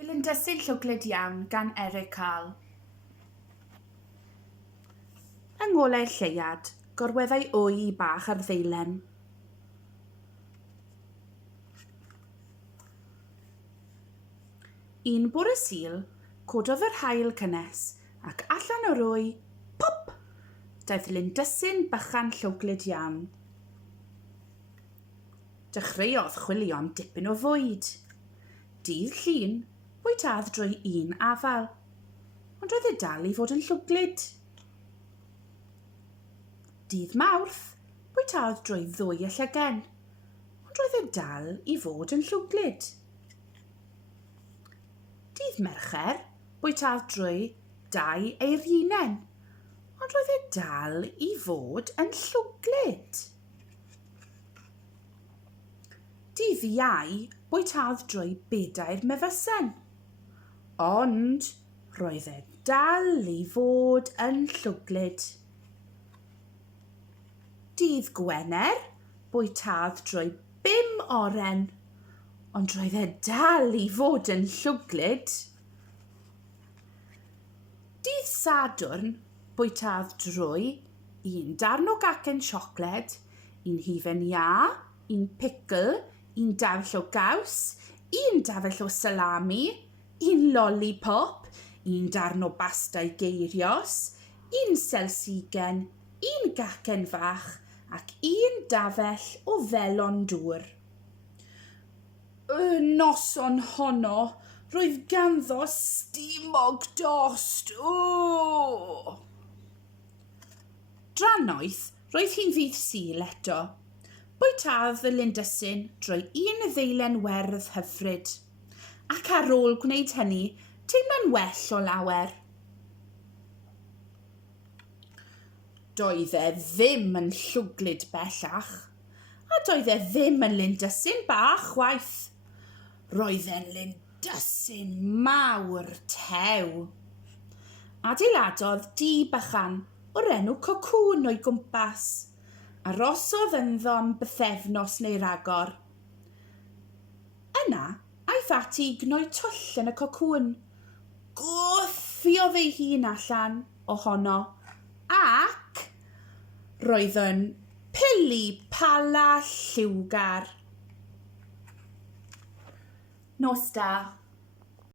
Lindysyn Llwglyd Iawn gan Carle. Yng ngolau'r lleuad, gorweddau wy bach ar ddeilen. Un bore Sul, cododd yr haul cynnes ac allan o'r wy, pop, daeth Lindysyn bychan llwglyd iawn. Dechreuodd chwilio am dipyn o fwyd. Dydd Llun, bwytadd drwy un afal, ond roedd e dal i fod yn llwglyd. Dydd Mawrth, bwytadd drwy 2 llygen, ond roedd e dal i fod yn llwglyd. Dydd Mercher, bwytadd drwy 2 eirinen, ond roedd e dal i fod yn llwglyd. Dydd Iau, bwytadd drwy 4 mefusen, ond roedd e dal i fod yn llwglyd. Dydd Gwener, bwytadd drwy 5 oren, ond roedd e dal i fod yn llwglyd. Dydd Sadwrn, bwytadd drwy 1 darn o gacen siocled, 1 hufen iâ, 1 pickle, 1 dafell o gaws, 1 dafell o salami, 1 lollipop, 1 darn o bastau geirios, 1 selsigen, 1 gacen fach ac 1 dafell o felon dŵr. Y noson honno, roedd ganddo stumog dost. Drannoeth, roedd hi'n ddydd Sul eto. Bwytadd y Lindysyn drwy 1 ddeilen werdd hyfryd, ac ar ôl gwneud hynny, teimlo'n well o lawer. Doedd e ddim yn llwglyd bellach, a doedd e ddim yn Lindysyn bach chwaith. Roedd e'n Lindysyn mawr tew. Adeiladodd dŷ bychan o'r enw Cocwn o'i gwmpas, arosodd ynddo am bythefnos neu ragor. Yna, aeth ati i gnoi twll yn y cocwn. Gwthiodd ei hun allan ohono, ac roedd yn pili pala lliwgar. Nos da.